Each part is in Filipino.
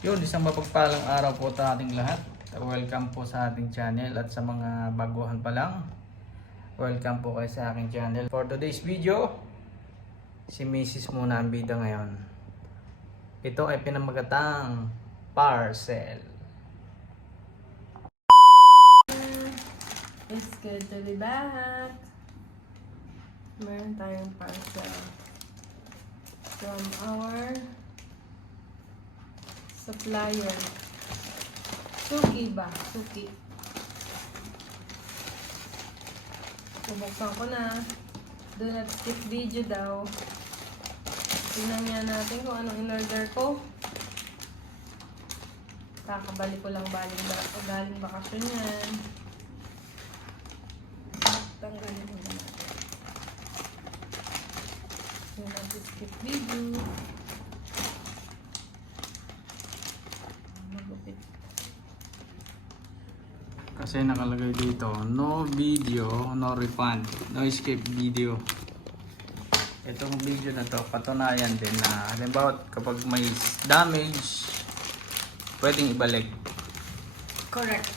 Yun, isang mapagpalang araw po sa ating lahat. Welcome po sa ating channel at sa mga baguhan pa lang. Welcome po kayo sa aking channel. For today's video, si Mrs. muna ang bida ngayon. Ito ay pinamagatang parcel. It's good to be back. Meron tayong parcel from our supplier. Suki ba? Suki. Bubuksan ko na. Do not skip video daw. Tingnan nga natin kung anong in-order ko. Kakabalik ko lang galing bakasyon yan. Tanggalin mo naman. Do not skip video. Magupit. Kasi nakalagay dito, no video, no refund, no escape video. Itong video na to, patunayan din na halimbawa kapag may damage, pwedeng ibalik. Correct.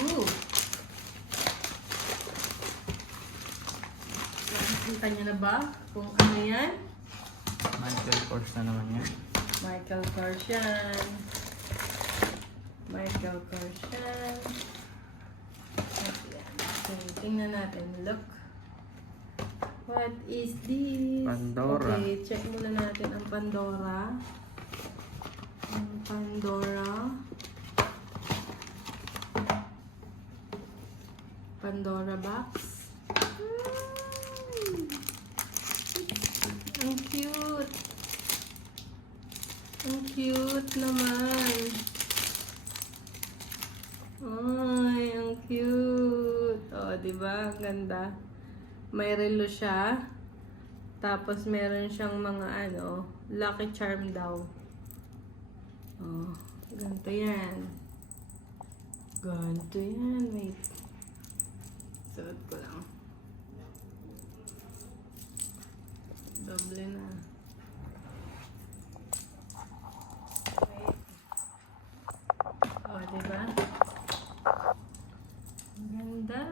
Ooh. Nakikita niyo na ba kung ano yan? Michael Kors na naman yan. Michael Kors yan. Michael Kors yan. Ayan. Okay, tingnan natin. Look. What is this? Pandora. Okay, check muna natin ang Pandora. Ang Pandora. Pandora box. Ang cute. Ang cute naman. Ay, ang cute. Oh, di ba? Ang ganda. May relo siya. Tapos meron siyang mga lucky charm daw. Oh, ganito yan. Ganito yan. Wait. Suot ko lang. Doble na. Okay. Oh, diba? Ang ganda.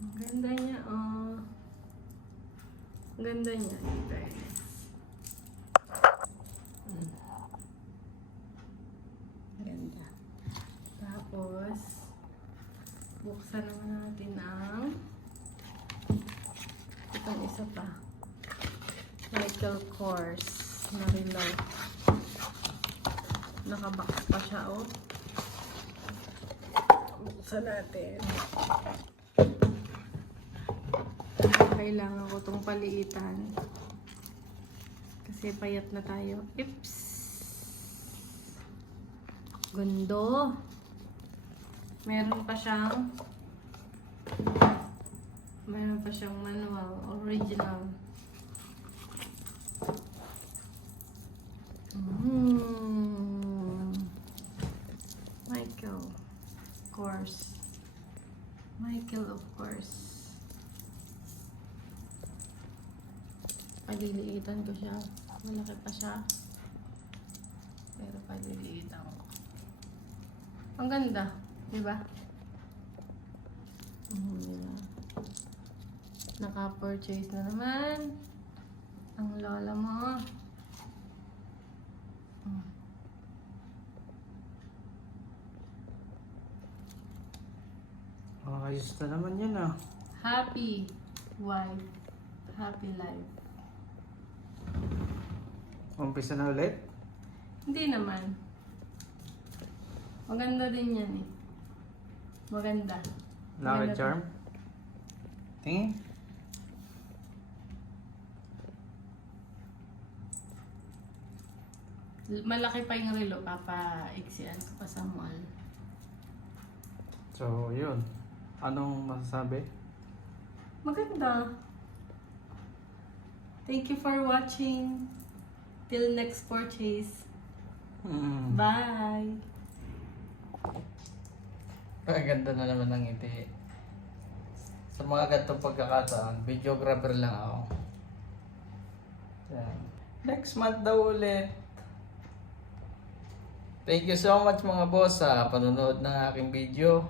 Ang ganda niya, oh. Ang ganda niya, in fairness. Ang ganda. Tapos, buksan naman natin ang itong isa pa. Michael Kors na relo. Nakabox pa siya, oh. Buksan natin. Kailangan ko itong paliitan. Kasi payat na tayo. Ips! Gundo! Meron pa siyang manual, original. Michael Kors. Michael of course. Paliliitan ko siya. Malaki pa siya. Pero paliliitan ko. Ang ganda. Diba? Diba? Naka-purchase na naman ang lola mo. Ayos na naman yan ah. Happy wife, happy life. Umpisa na ulit. Hindi naman. Maganda din yan eh. Maganda. Lucky Maganda charm. Tingin. Malaki pa yung relo, papa-iksian ko pa sa mall. So, yun. Anong masasabi? Maganda. Thank you for watching. Till next purchase. Bye! Ang ganda na naman ng ngiti. Sa mga ganitong pagkakataon, videographer lang ako. Yan. Next month daw ulit. Thank you so much mga boss sa panonood ng aking video.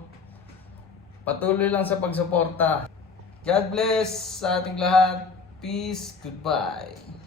Patuloy lang sa pagsuporta. God bless sa ating lahat. Peace. Goodbye.